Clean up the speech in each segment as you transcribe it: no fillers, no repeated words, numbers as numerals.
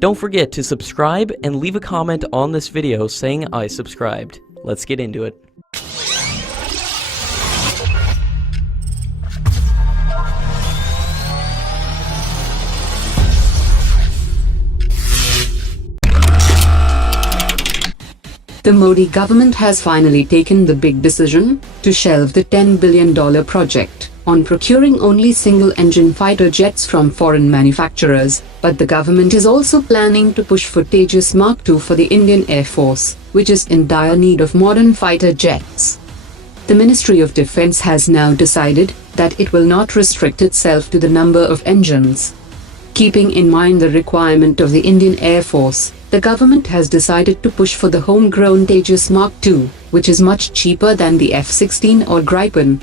Don't forget to subscribe and leave a comment on this video saying I subscribed. Let's get into it. The Modi government has finally taken the big decision to shelve the $10 billion project on procuring only single-engine fighter jets from foreign manufacturers, but the government is also planning to push for Tejas Mk-2 for the Indian Air Force, which is in dire need of modern fighter jets. The Ministry of Defence has now decided that it will not restrict itself to the number of engines. Keeping in mind the requirement of the Indian Air Force, the government has decided to push for the homegrown Tejas Mk-2, which is much cheaper than the F-16 or Gripen.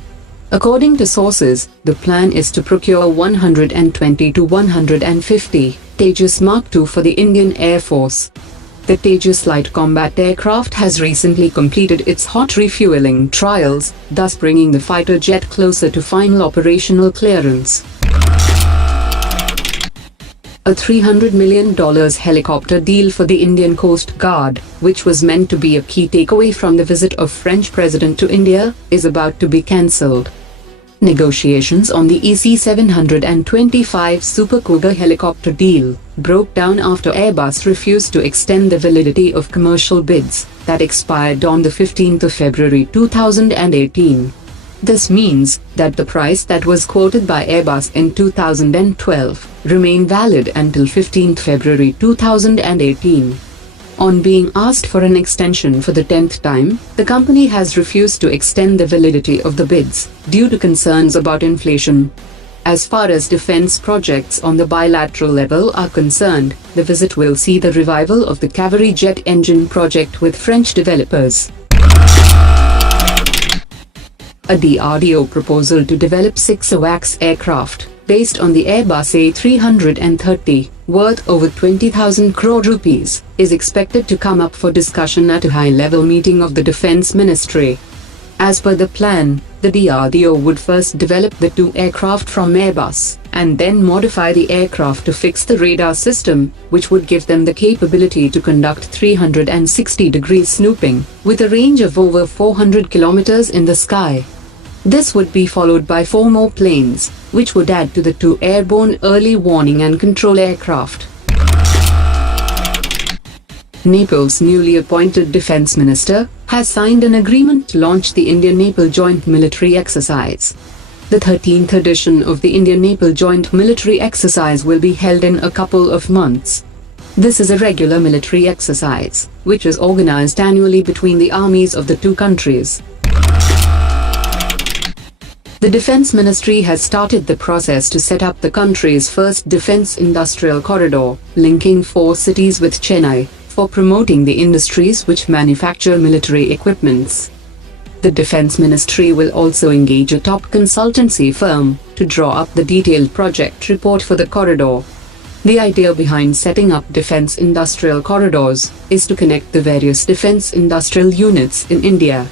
According to sources, the plan is to procure 120 to 150 Tejas Mk-2 for the Indian Air Force. The Tejas light combat aircraft has recently completed its hot refueling trials, thus bringing the fighter jet closer to final operational clearance. A $300 million helicopter deal for the Indian Coast Guard, which was meant to be a key takeaway from the visit of French President to India, is about to be cancelled. Negotiations on the EC-725 Super Cougar helicopter deal broke down after Airbus refused to extend the validity of commercial bids that expired on the 15th of February 2018. This means that the price that was quoted by Airbus in 2012 remain valid until 15th February 2018. On being asked for an extension for the 10th time, the company has refused to extend the validity of the bids due to concerns about inflation. As far as defense projects on the bilateral level are concerned, the visit will see the revival of the Cavalry jet engine project with French developers. A DRDO proposal to develop 6 AWACS aircraft, based on the Airbus A330, worth over 20,000 crore rupees, is expected to come up for discussion at a high-level meeting of the Defence Ministry. As per the plan, the DRDO would first develop the 2 aircraft from Airbus, and then modify the aircraft to fix the radar system, which would give them the capability to conduct 360-degree snooping, with a range of over 400 kilometers in the sky. This would be followed by 4 more planes, which would add to the 2 airborne early warning and control aircraft. Nepal's newly appointed defense minister has signed an agreement to launch the India-Nepal Joint Military Exercise. The 13th edition of the India-Nepal Joint Military Exercise will be held in a couple of months. This is a regular military exercise, which is organized annually between the armies of the 2 countries. The Defense Ministry has started the process to set up the country's first defense industrial corridor, linking 4 cities with Chennai, for promoting the industries which manufacture military equipments. The Defense Ministry will also engage a top consultancy firm to draw up the detailed project report for the corridor. The idea behind setting up defense industrial corridors is to connect the various defense industrial units in India.